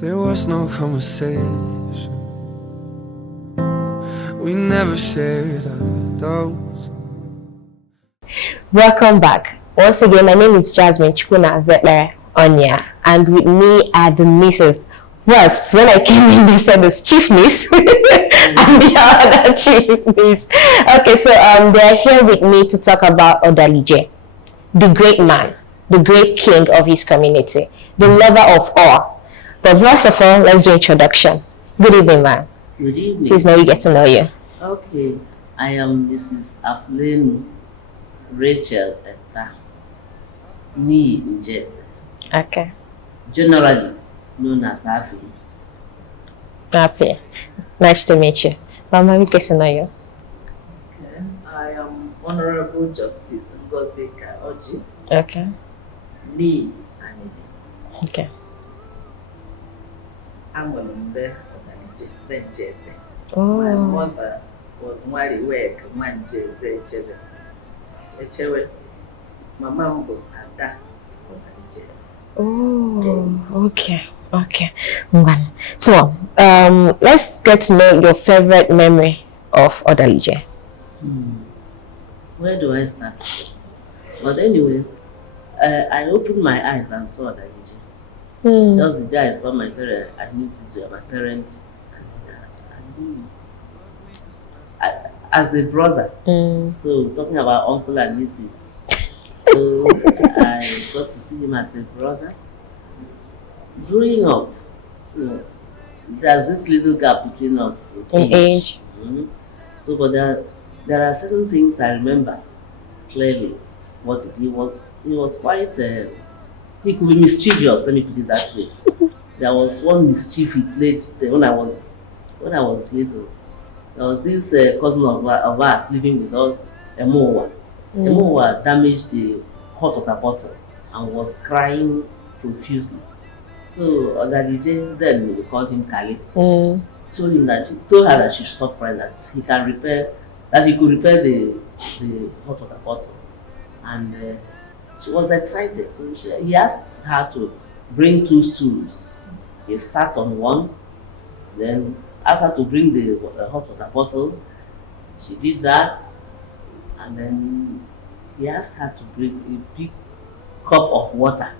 There was no conversation. We never shared our doubts. Welcome back. Once again, my name is Jasmine Chukwuemeka Onyia, and with me are the nieces. First, when I came in, they said it's chief niece and the other chief niece. Okay, so they're here with me to talk about Odalije, the great man, the great king of his community, the lover of all. But first of all, let's do introduction. Good evening, man. Good evening. Please, may we get to know you? Okay, I am Mrs. Afulenu Rachel Etta Njeze. Okay. Generally known as Affy. Happy. Nice to meet you. Mama, we get to know you. Okay. I am Honorable Justice Ngozi. Okay. Me. Okay. I'm Odalije Njeze. Oh. My mother was Nwariwe Njeze Echewe. My mom was Etta Odalije. Oh, okay. Okay. So, let's get to know your favorite memory of Odalije. Where do I start? But anyway, I opened my eyes and saw Odalije. Just the day I saw my parents, I knew these were my parents. As a brother, so talking about uncle and nieces, so I got to see him as a brother. Growing up, there's this little gap between us in age. So, but there are certain things I remember clearly. What he was quite. He could be mischievous. Let me put it that way. There was one mischief he played when I was little. There was this cousin of us living with us, Emowa. Emowa damaged the hot water bottle and was crying profusely. So Odalije, then we called him Kali, told her that she should stop crying, that he could repair the hot water bottle, and she was excited. So he asked her to bring 2 stools. He sat on one, then asked her to bring the hot water bottle. She did that, and then he asked her to bring a big cup of water.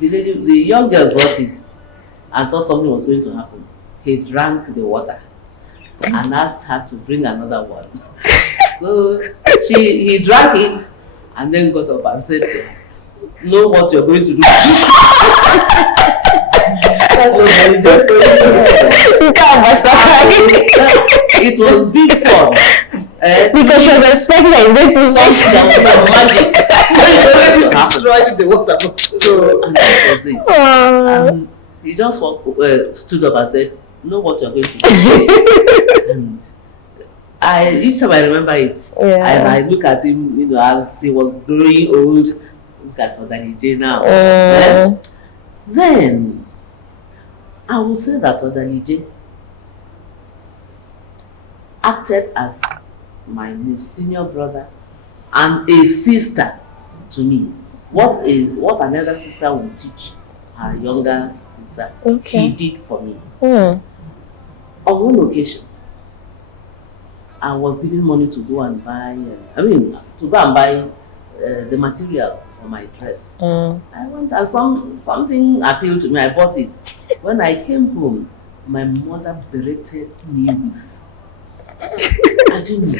The young girl brought it and thought something was going to happen. He drank the water and asked her to bring another one. So he drank it and then got up and said to her, "Know what you're going to do." It was big fun. Because she was expecting that it's going to something that was magic. You destroyed the water. So, and that was it. And he just stood up and said, "Know what you're going to do." And each time I remember it, and I look at him, as he was growing old. Look at Odalije now. Then I would say that Odalije acted as my most senior brother and a sister to me. What an elder sister would teach her younger sister, he did for me. On one occasion, I was given money to go and buy, the material for my dress. I went and something appealed to me, I bought it. When I came home, my mother berated me with, I don't know,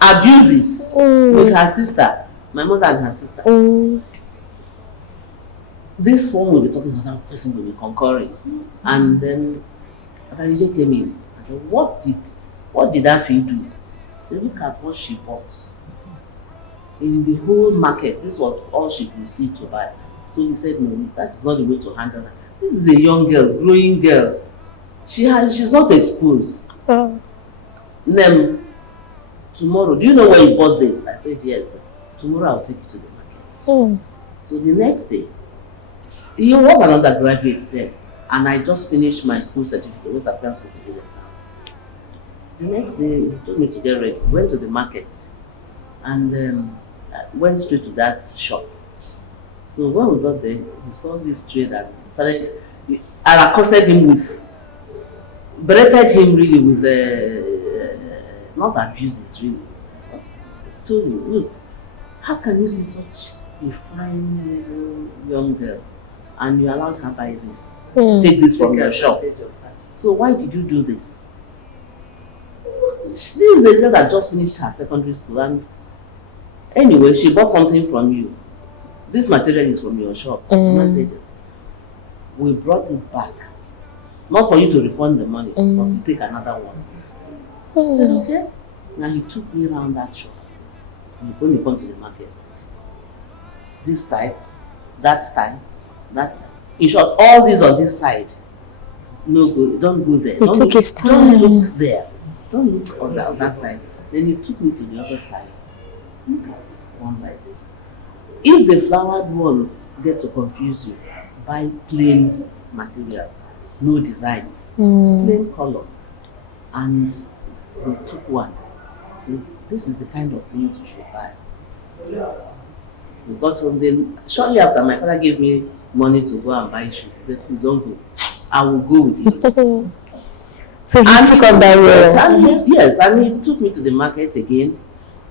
abuses with her sister, my mother and her sister. This one will be talking, another person will be concurring. And then Odalije came in. I said, what did Affy do? He said, look at what she bought. In the whole market, this was all she could see to buy. So he said, no, that is not the way to handle her. This is a young girl, growing girl. She's not exposed. Then, tomorrow, do you know where you bought this? I said, yes. Tomorrow I'll take you to the market. So the next day, he was an undergraduate then, and I just finished my school certificate, was a school certificate exam. The next day, he told me to get ready, went to the market, and went straight to that shop. So when we got there, he saw this trade and started and accosted him with, berated him really with not abuses really, but told him, look, how can you see such a fine little young girl and you allowed her buy this, take this from your shop? So why did you do this? This is a girl that just finished her secondary school, and anyway, she bought something from you. This material is from your shop. And I said, we brought it back. Not for you to refund the money, but to take another one. I said, okay. Now he took me around that shop. When you come to the market, this type, that time, that time. In short, all these on this side, no good. Don't go there. He took his time. Don't look there. Don't look on that side. Then he took me to the other side. Look at one like this. If the flowered ones get to confuse you, buy plain material, no designs, plain color. And we took one. See, this is the kind of things you should buy. We got home, then shortly after my father gave me money to go and buy shoes. He said, please don't go. I will go with you. So he took up that role. Yes, and he took me to the market again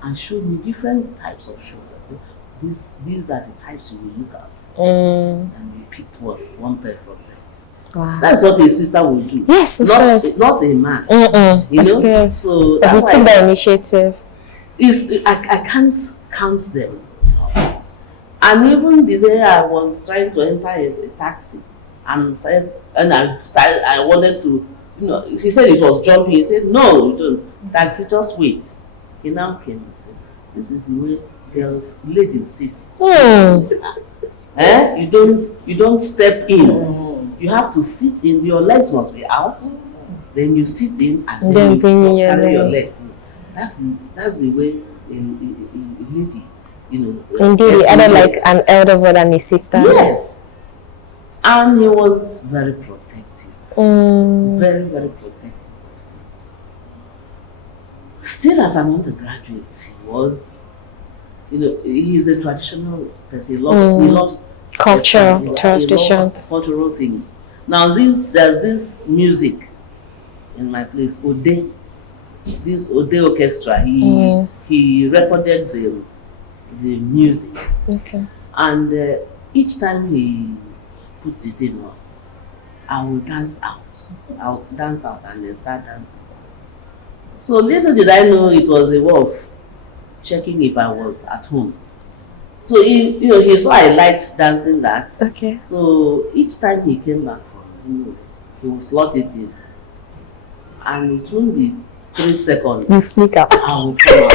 and showed me different types of shoes. I said, these are the types you will look at. And we picked one pair from them. Wow. That's what a sister will do. Yes, of course. Not a man. You know? Course. So he took the initiative. I can't count them. And even the day I was trying to enter a taxi and I wanted to, you know, he said it was jumping. He said, no, you don't. Taxi, just wait. He now came and said, this is the way ladies sit. You don't step in. You have to sit in. Your legs must be out. Then you sit in and then you carry your legs in. That's the way a lady, you know. Indeed, he added like an elder brother and a sister. Yes. And he was very protective. Very, very protective. Still as an undergraduate, he was, you know, he's a traditional person. He loves culture, tradition. He loves cultural things. Now there's this music in my place, Ode. This Ode orchestra. He recorded the music. Okay. And each time he put it in, I will dance out. I'll dance out and then start dancing. So little did I know it was a way of checking if I was at home. So he saw I liked dancing that. Okay. So each time he came back from, he would slot it in. And it won't be 3 seconds. You sneak out. I will come out.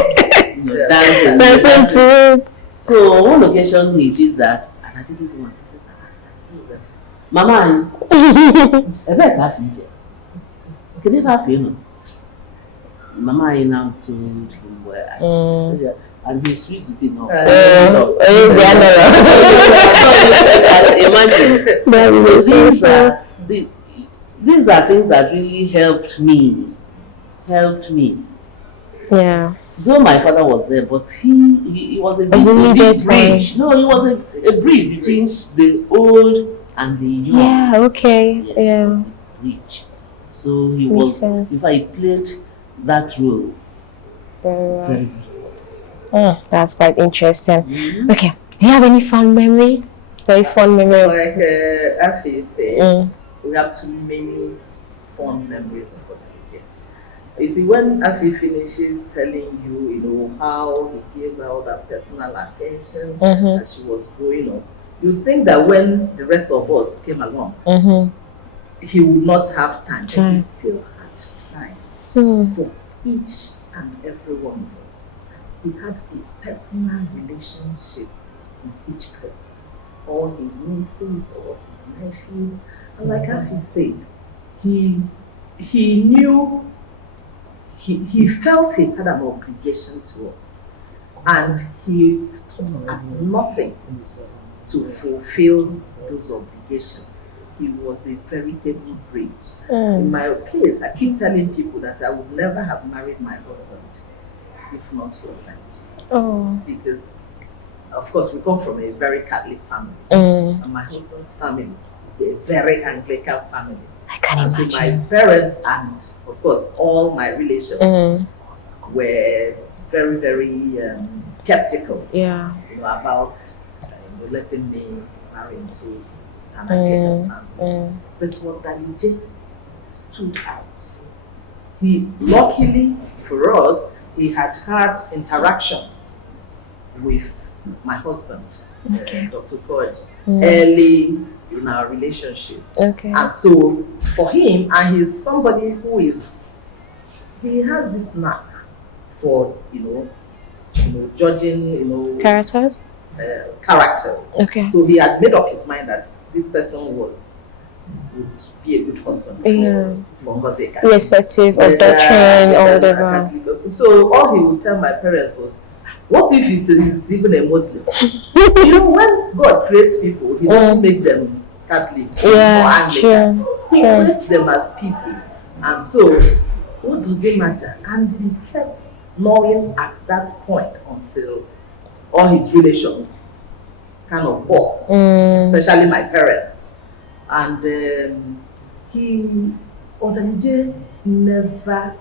Dancing. So on one occasion he did that and I didn't want to say, Mama, Mama, I now told him where I said, and he switched it in. Imagine. So these are things that really helped me. Yeah. Though my father was there, but he was a big bridge. No, he was a bridge between the old and the young. Yeah, okay. Yes, he was a bridge. So he was, in fact, he played that role very, very well. That's quite interesting. Okay. Do you have any fond memory? Very fond memory? Like Affy said, we have too many fond memories of Odalije. You see, when Affy finishes telling you, how he gave her all that personal attention as she was growing up, you think that when the rest of us came along, he would not have time. But he still had time for each and every one of us. He had a personal relationship with each person, all his nieces or his nephews. And like Affy said, he knew, he felt he had an obligation to us, and he stopped at nothing to fulfill those obligations. He was a veritable bridge. In my case, I keep telling people that I would never have married my husband if not for that. Because, of course, we come from a very Catholic family, and my husband's family is It's a very Anglican family. I can And imagine. so my parents and, of course, all my relations were very, very skeptical Yeah. about letting me marry into an Anglican family. But what Odalije stood out. He, luckily for us, he had interactions with my husband, Dr. Coach, early in our relationship. Okay. And so for him, and he's somebody who he has this knack for, judging, Characters? characters. Okay. So he had made up his mind that this person would be a good husband for Ngozi. Irrespective of doctrine or whatever. So all he would tell my parents was, what if it is even a Muslim? When God creates people, he doesn't make them Catholic or Anglican. He creates them as people. And so, what does it matter? And he kept knowing at that point until all his relations kind of bought, especially my parents. And Odalije never,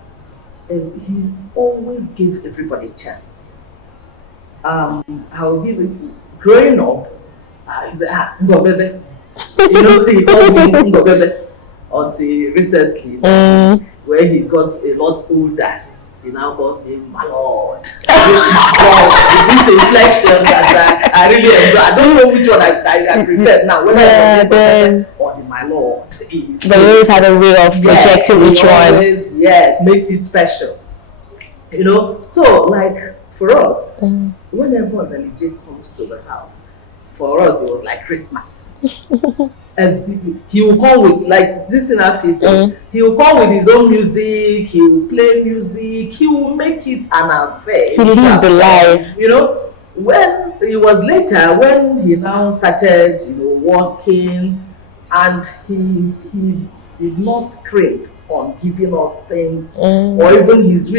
he always gave everybody a chance. Growing up, he said, Ngobebe. He calls me Ngobebe until recently, where he got a lot older. He now calls me my Lord. This inflection that I really enjoy. I don't know which one I prefer now, whether it's or the my Lord is. They always had a way of projecting each one. Yes, makes it special. So like for us, whenever Odalije comes to the house, for us it was like Christmas. And he will come with, like this in Affy said, he will come with his own music, he will play music, he will make it an affair. He lives the life. When it was later, when he now started, working, and he did not scrape on giving us things, or even his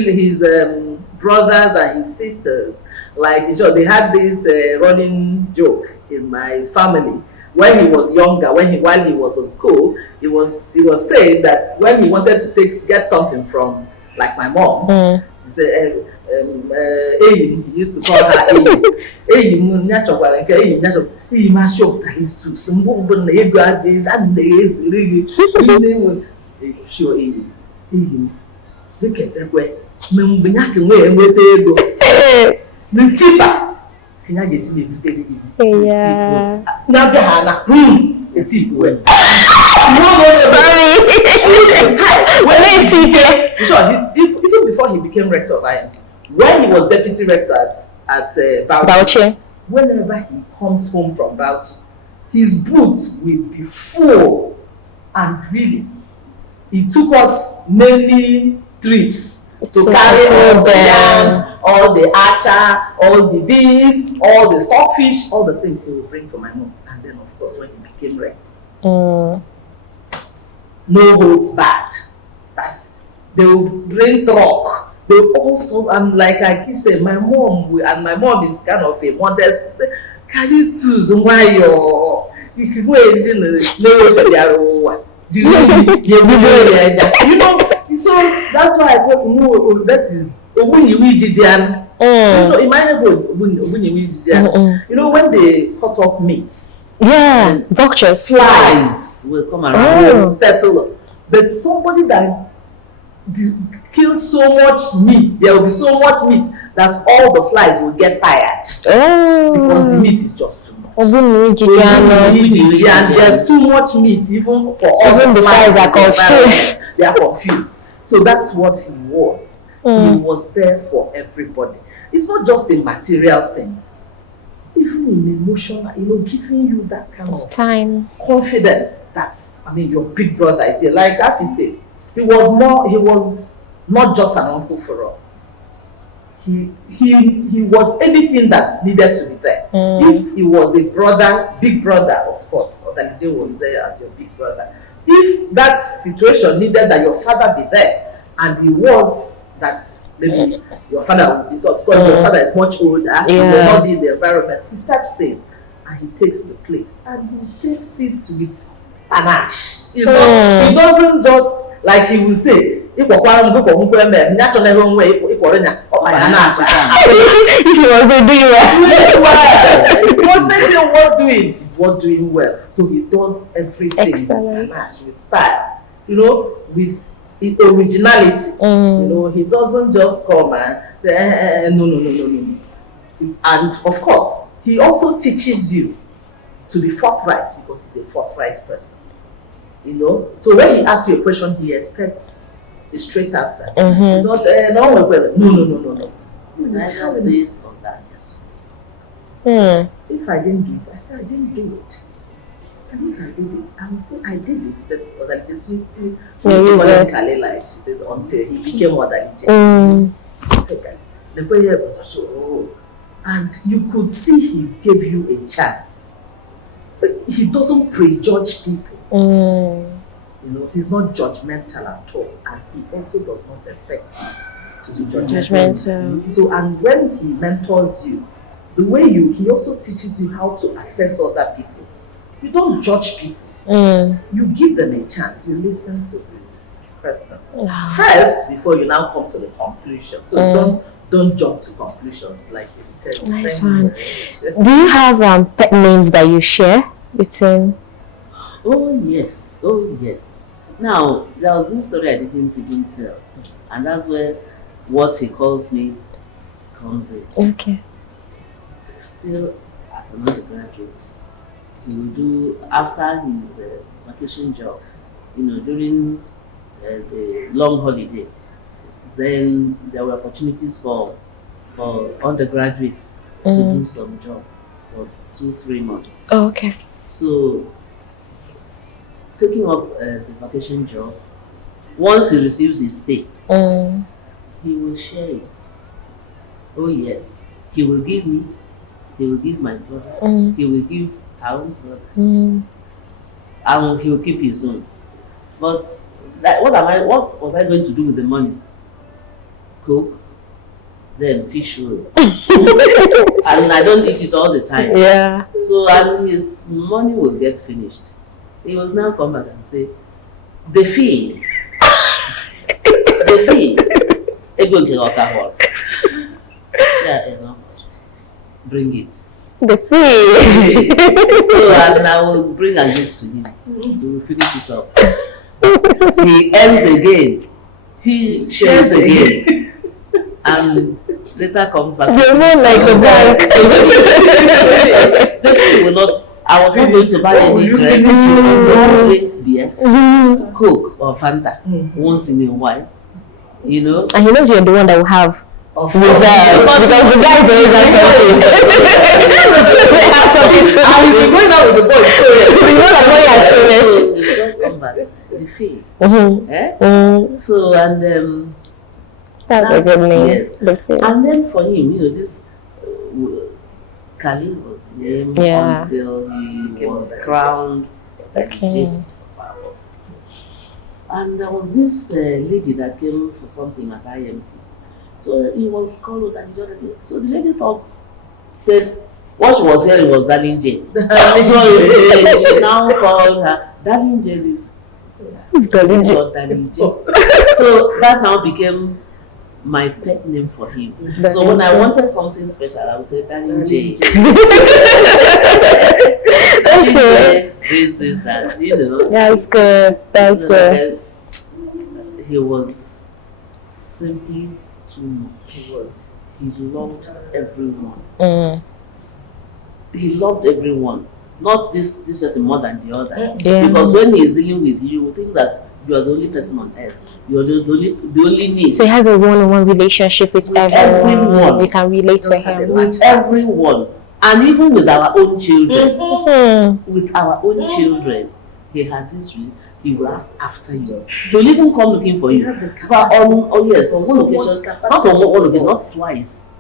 brothers and his sisters. Like they had this running joke in my family. When he was younger, while he was in school, he was saying that when he wanted to get something from, like my mom, he said, he used to call her even before he became rector of IMT, when he was deputy rector at Bauchi, whenever he comes home from Bauchi, his boots will be full, and really, he took us many trips to carry all the yams, all the acha, all the beans, all the stockfish, all the things he would bring for my mom. And then, of course, when he became rector, no holds barred. They will bring truck. They will also, like I keep saying, my mom is kind of a modest. She say, Callistus, why you can go so that's why I thought, that is when you in my neighborhood, when they cut up meat, vultures, flies will come around, settle. But somebody that kills so much meat, there will be so much meat that all the flies will get tired because the meat is just too much. And there's too much meat even for all the flies are confused. They are confused. So that's what he was. He was there for everybody. It's not just in material things, even in emotional, giving you that kind of time, confidence that your big brother is here. Like Affy said, he was not just an uncle for us. He was anything that needed to be there. If he was a brother, big brother, of course, Odalije was there as your big brother. If that situation needed that your father be there, and he was, that maybe your father would be, so of course your father is much older, he will not be in the environment, he steps in and he takes the place, and he takes it with panache. He doesn't just, like he will say, if he was doing well, he's worth doing well. So he does everything with style, with originality. He doesn't just come and say, no. And of course, he also teaches you to be forthright because he's a forthright person. So when he asks you a question, he expects a straight answer. It's not, no. Neither this or that. If I didn't do it, I say I didn't do it. And if I did it, I will say I did it. But Odalije Chat did until he became Odalije. And you could see he gave you a chance. He doesn't prejudge people. He's not judgmental at all, and he also does not expect you to be judgmental. So, and when he mentors you, the way he also teaches you how to assess other people. You don't judge people. You give them a chance. You listen to the person first before you now come to the conclusion. So don't jump to conclusions like you tell. Nice one. Do you have pet names that you share between? Oh yes. Now there was this story I didn't even tell, and that's where what he calls me comes in. Okay. Still, as an undergraduate, he will do after his vacation job, during the long holiday. Then there were opportunities for undergraduates to do some job for 2-3 months. Oh, okay. So, taking up the vacation job, once he receives his pay, he will share it. Oh yes, he will give me, he will give my brother, he will give our own brother, and he will keep his own. But what was I going to do with the money? Cook, then fish roll. And I don't eat it all the time. Yeah. So, and his money will get finished. He will now come back and say, the fee. Bring it. The fee. So, and I will bring a gift to him. He will finish it up. He earns again. He shares again. And later comes back. You're more like the bank. The fee will not. I was not going to buy any dress, drink beer, Coke or Fanta once in a while, And he knows you're the one that will have reserve because the guys always have something. They have something to do. I was going out with the boys, so you know that boy has finished. You just come back, the fee. So, and that's a good name. Yes. The fee. And then for him, this Kali was the name until he was crowned. Okay. And there was this lady that came for something at IMT. So he was called Odalije. So the lady said what she was hearing was Darlin. So she now called her Darlin. So that now became my pet name for him. So when I wanted something special, I would say Darlin J. Okay. This, that, That's good. That's good. He was simply too much. He loved everyone. He loved everyone. Not this person more than the other. Yeah. Because when he is dealing with you, you will think that you are the only person on earth. You are the only need. So he has a one-on-one relationship with everyone. We can relate to him. With everyone. And even with our own children. With our own children. He had this reason. He will ask after you. He will even come looking for you. But on one occasion, not on one occasion, not twice.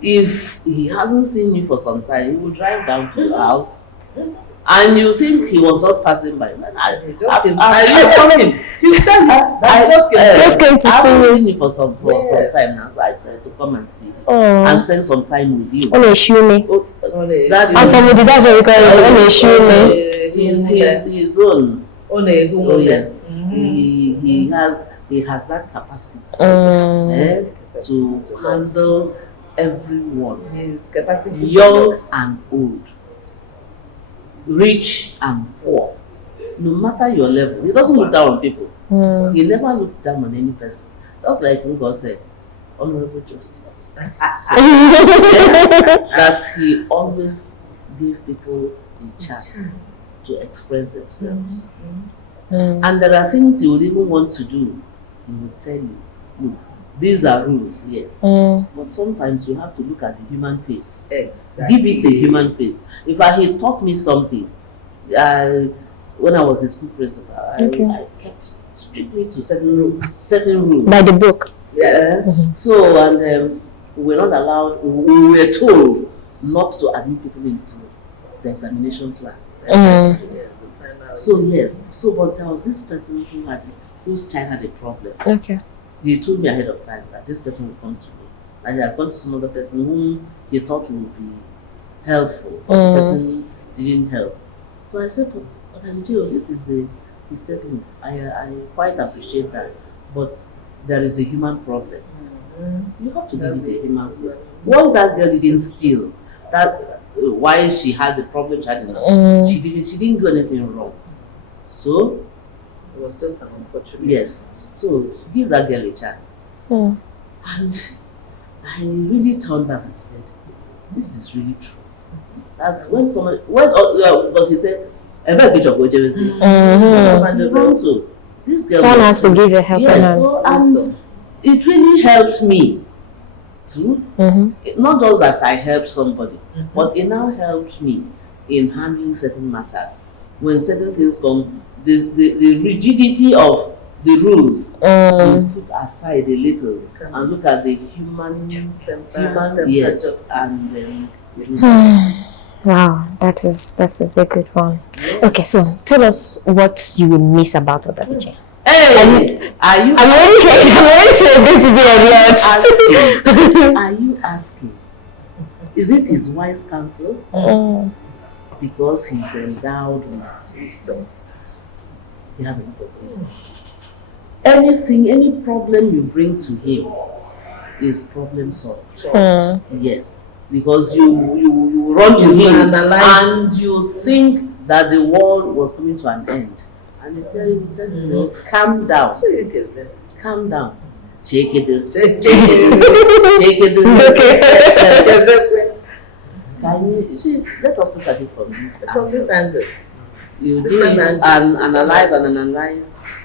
If he hasn't seen you for some time, he will drive down to your house. And you think he was just passing by. I just came to see you. I haven't seen you for some time now, so I decided to come and see you and spend some time with you. That's what we call it. His own. Oh yes, he has that capacity to handle everyone, his capacity, young and old, rich and poor. No matter your level, he doesn't look down on people. He never looked down on any person. Just like Ngozi said, honorable justice. That he always gave people a chance to express themselves. And there are things he would even want to do. He would tell you, look, these are rules, yes. But sometimes you have to look at the human face. Exactly. Give it a human face. If he taught me something, when I was a school principal, I kept strictly to certain rules. By the book. Yes. So, and we were not allowed, we were told not to admit people into the examination class. So yes, but there was this person whose child had a problem. Okay. He told me ahead of time that this person would come to me. And he had gone to some other person whom he thought would be helpful. The person didn't help. So I said, but Odalije, this is he said, look, I quite appreciate that, but there is a human problem. You have to give it a human place. Once that girl didn't steal, that why she had the problem she had in us, she didn't do anything wrong. So it was just an unfortunate. Yes. So give that girl a chance. And I really turned back and said, this is really true. That's when somebody, because he said, I better get your go to. This girl someone has to give a helping hand. So, and it really helped me too. Not just that I helped somebody, but it now helps me in handling certain matters. When certain things come, the rigidity of the rules we put aside a little and look at the human yes, and wow, that is a good one. Okay, so tell us what you will miss about Odalije. Hey, I'm ready to be alert. Are you asking? Is it his wise counsel? Because he's endowed with wisdom. He has a lot of wisdom. Any problem you bring to him is problem solved. Yes. Because you run to him and you think that the world was coming to an end. And they tell you, calm down. Calm down. Take it. Let us look at it from this angle. You do it and analyze.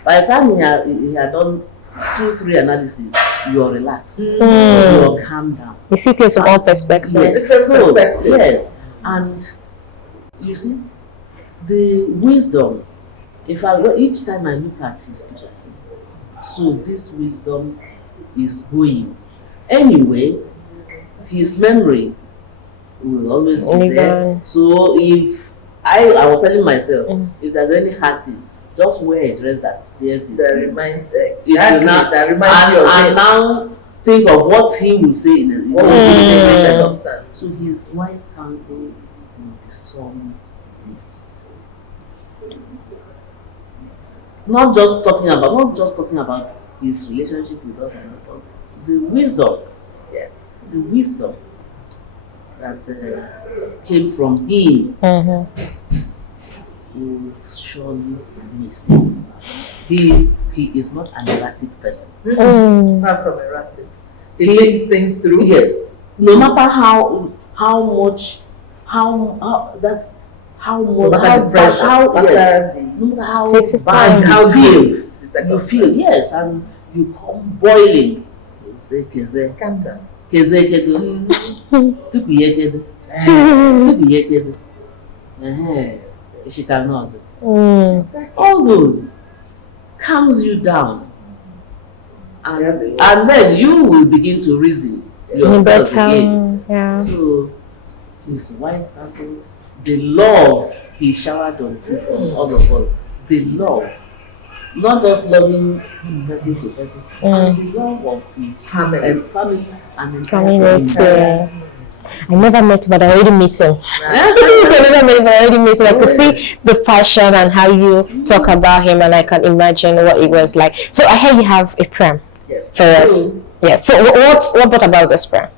By the time he had done 2-3 analyses, you are relaxed. You are calm down. You see things from all perspectives. Yes. And you see, the wisdom, each time I look at his pictures, so this wisdom is going. Anyway, his memory will always be there. So if I was telling myself, if there's any hard thing, just wear a dress that bears his name. Reminds that reminds you of and now think of what he will say in a circumstance. So his wise counsel will be sorely missed. Not just talking about his relationship with us, but the wisdom. Yes. The wisdom that came from him. Will surely miss. He is not an erratic person. Far from erratic. He thinks things through. Yes. No matter how much you feel, yes, and you come boiling. You say keze. Calm down. Keze kedo. Tukuye kedo. She cannot. All those calms you down, and then you will begin to reason yourself again. Yeah. So his wise counsel, the love he showered on people, all of us, the love, not just loving person to person, and the love of his family and community. I never met him, but I already miss him. I never met him, but I already miss him. I could see the passion and how you talk about him, and I can imagine what it was like. So I hear you have a pram for us. Yes. So what about this pram?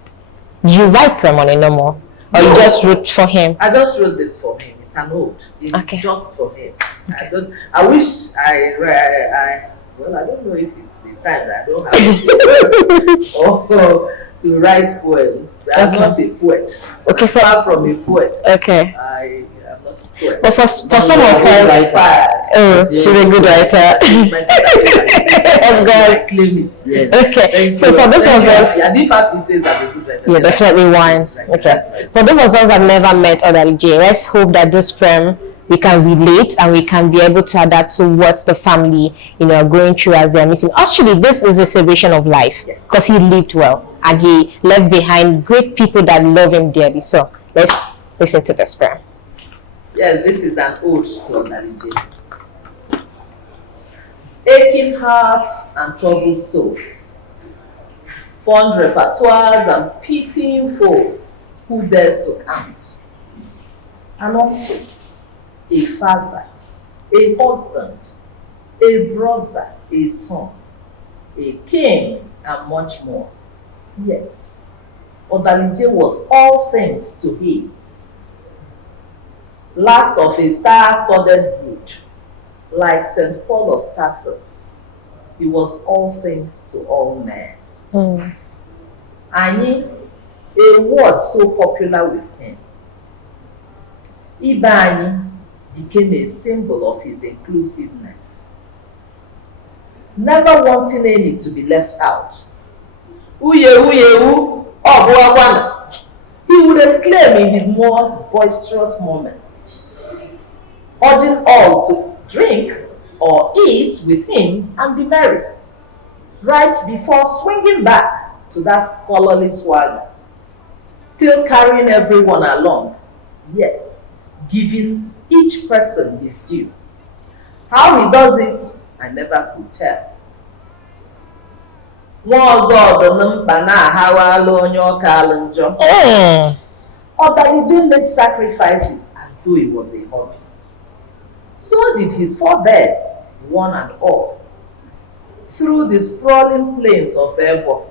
Do you write pram on a normal, or you just wrote for him? I just wrote this for him. It's an ode. It's just for him. I wish well, I don't know if it's the time that I don't have the words to write poems. I'm not a poet. Okay, far from a poet. Okay. I am not a poet. But for some of us, she's a good writer. My sister claim it. Yes. Okay. So for those of us, if Affy says I'm a good writer, yeah, definitely one. Okay. For those of us that never met Odalije, let's hope that this poem we can relate and we can be able to adapt to what the family, are going through as they're missing. Actually, this is a celebration of life because he lived well and he left behind great people that love him dearly. So let's listen to this poem. Yes, this is an ode to Odalije. Aching hearts and troubled souls, fond repertoires and pitying folks who dares to count. An uncle, a father, a husband, a brother, a son, a king, and much more. Yes, Odalije was all things to his. Last of a star-studded brood, like St. Paul of Tarsus, he was all things to all men. Anyi, a word so popular with him. Ibani became a symbol of his inclusiveness, never wanting any to be left out. Uye, he would exclaim in his more boisterous moments, urging all to drink or eat with him and be merry, right before swinging back to that scholarly swagger, still carrying everyone along, yet giving each person his due. How he does it, I never could tell. Odalije made sacrifices as though it was a hobby. So did his forebears, one and all, through the sprawling plains of Abor,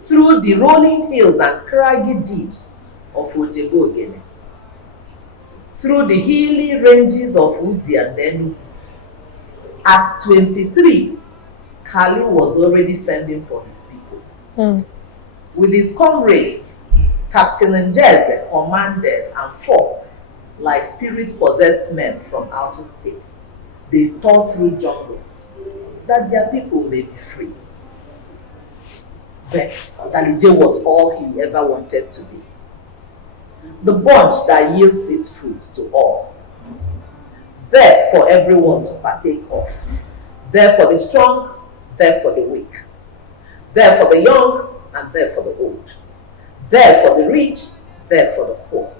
through the rolling hills and craggy deeps of Ojukwu, through the hilly ranges of Udi and Enugu. At 23, Kali was already fending for his people. With his comrades, Captain Njeze commanded and fought like spirit-possessed men from outer space. They tore through jungles that their people may be free. But Odalije was all he ever wanted to be. The bunch that yields its fruits to all. There for everyone to partake of. There for the strong, there for the weak. There for the young, and there for the old. There for the rich, there for the poor.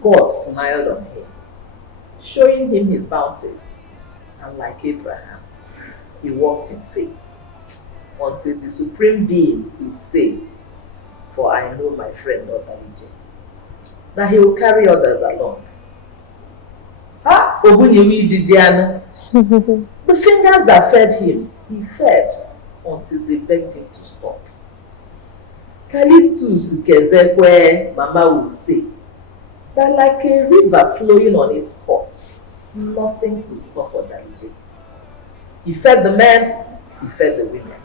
God smiled on him, showing him his bounties. And like Abraham, he walked in faith until the Supreme Being would say, "For I know my friend Odalije, that he will carry others along." The fingers that fed him, he fed until they begged him to stop. Callistus Chukwuemeka, Mama would say, that like a river flowing on its course, nothing could stop Odalije. He fed the men, he fed the women.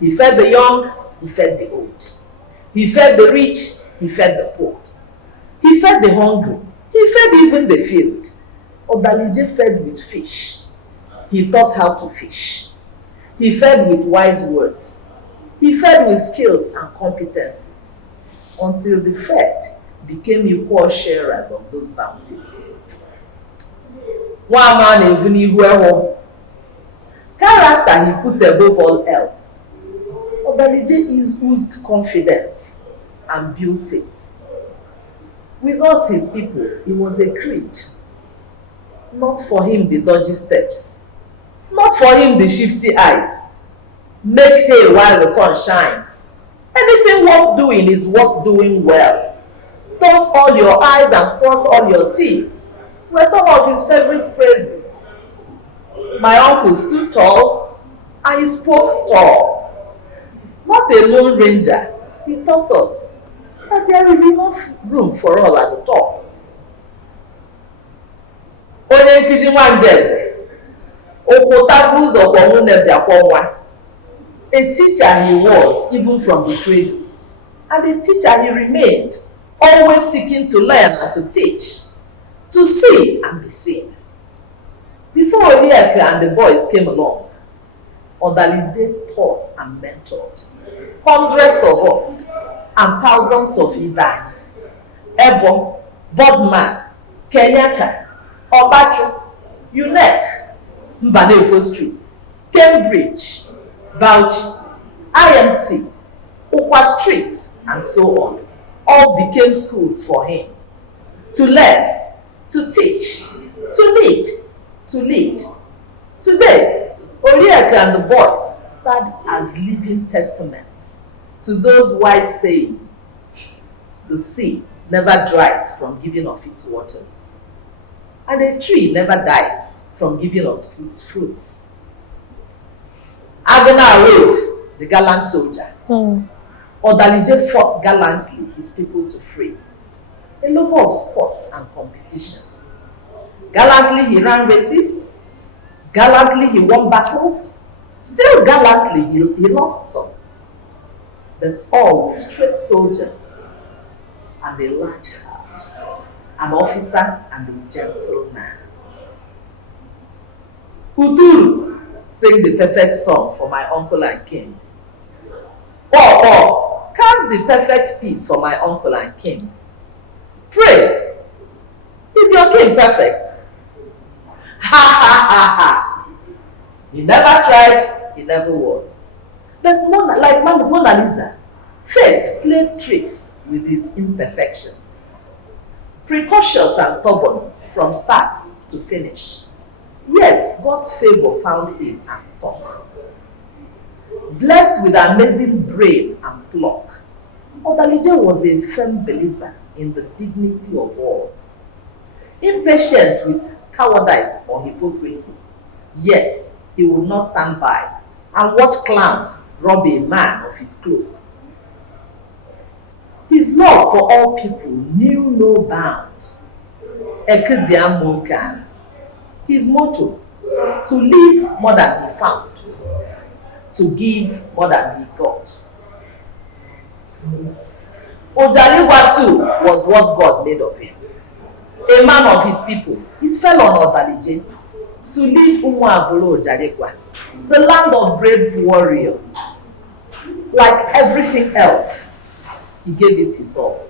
He fed the young, he fed the old. He fed the rich, he fed the poor. He fed the hungry, he fed even the field. Odalije fed with fish. He taught how to fish. He fed with wise words. He fed with skills and competencies until the fed became equal sharers of those bounties. One man even character he put above all else. Odalije oozed confidence and built it. With us, his people, it was a creed. Not for him the dodgy steps. Not for him the shifty eyes. Make hay while the sun shines. Anything worth doing is worth doing well. Dot all your I's and cross all your T's were some of his favorite phrases. My uncle stood tall and he spoke tall. Not a lone ranger, he taught us that there is enough room for all at the top. Onyia Njeze, a teacher he was even from the cradle, and a teacher he remained, always seeking to learn and to teach, to see and be seen. Before Odalije and the boys came along, Odalije taught and mentored hundreds of us and thousands of Ibai, Abor, Bodman, Kenyatta, Obacho, UNEC, Mbanefo Street, Cambridge, Bauchi, IMT, Ukwa Street, and so on, all became schools for him. To learn, to teach, to lead, to lead. Today, Odalije and the boys stand as living testaments to those wise sayings. The sea never dries from giving of its waters, and a tree never dies from giving us its fruits. Agana Road, the gallant soldier. Odalije fought gallantly his people to free. A lover of sports and competition. Gallantly he ran races. Gallantly he won battles. Still gallantly he lost some. But all straight soldiers and a large heart, an officer and a gentleman. Uturu sang the perfect song for my uncle and king. Oh, carve the perfect piece for my uncle and king. Pray, is your king perfect? Ha ha ha ha! He never tried, he never was. But like Mona Lisa, fate played tricks with his imperfections. Precocious and stubborn from start to finish. Yet God's favor found him and stuck. Blessed with amazing brain and pluck, Odalije was a firm believer in the dignity of all. Impatient with cowardice or hypocrisy, yet he would not stand by and watch clowns rob a man of his cloak. His love for all people knew no bound. His motto, to live more than he found, to give more than he got. Ujaligwa too was what God made of him. A man of his people, it fell on Odalije to leave Umuavulu Ujaligwa, the land of brave warriors. Like everything else, he gave it his all.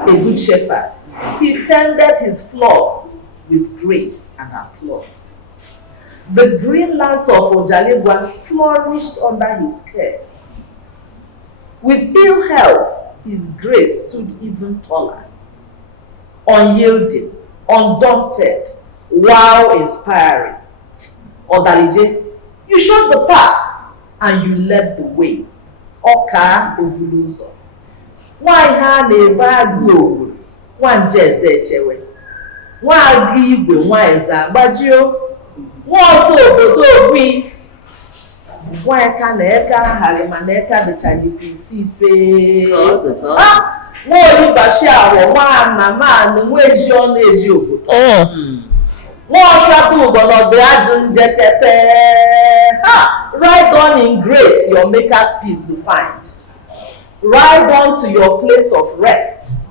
A good shepherd, he tended his flock with grace and applause. The green lands of Ujaligwa flourished under his care. With ill health, his grace stood even taller. Unyielding, undaunted, wow inspiring. Odalije, you showed the path and you led the way. Oka ovuluzo. Why ha nebago? One Njeze chewe. Why Igwe Nwaiza Gbajio? What's obodo obi? Why can Etta Halimaneka the Chinese say? Ah, what Bashi our one man, where's your nezi obodo? What's that book on the Ajun Jetete? Ah, ride on in grace your maker's peace to find. Ride on to your place of rest.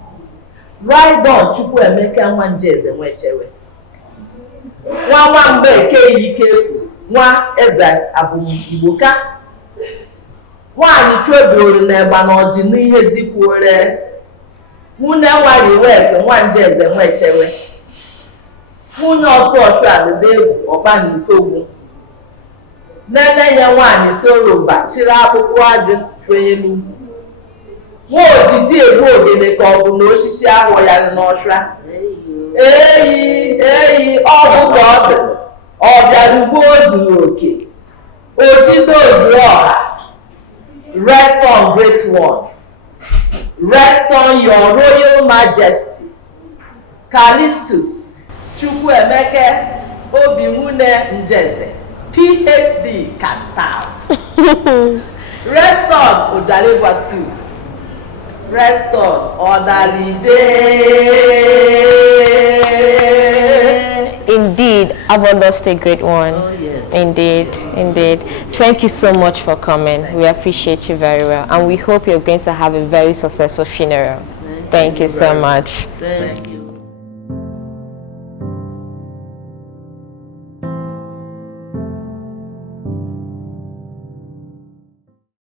Ride on Chukwuemeka Njeze Nwechewe. Nwa mbe ke yikeku, nwa eze Ebuka. Nwanyị tweburu n'egba n'ọjị n'ihe dikwuore. Nwunye nwari weke nwa Njeze Nwechewe. Nwunye ọsọ ọchụ adịda egwu ọkpa n'ikogwu. Nene ya nwanyị soroba chiri akwụkwọ ajụ fenye n'ugwu. Nwa ojiji egwu ogene ka ọ bụ na osisi ahụ ya n'ọsha. Eyi, ọ bụ ka ọ dị. Ọ bịara ugbo zuru oke. Ojide ozu ọha. Rest on, great one. Rest on your royal majesty. Callistus Chukwuemeka Njeze, PhD Katal. Rest on Ujaligwa 2. Rest on Odalije. Indeed, Abor lost a great one. Oh, yes. Indeed, indeed. Thank you so much for coming. We appreciate you very well. And we hope you're going to have a very successful funeral. Thank you so much. Thank you.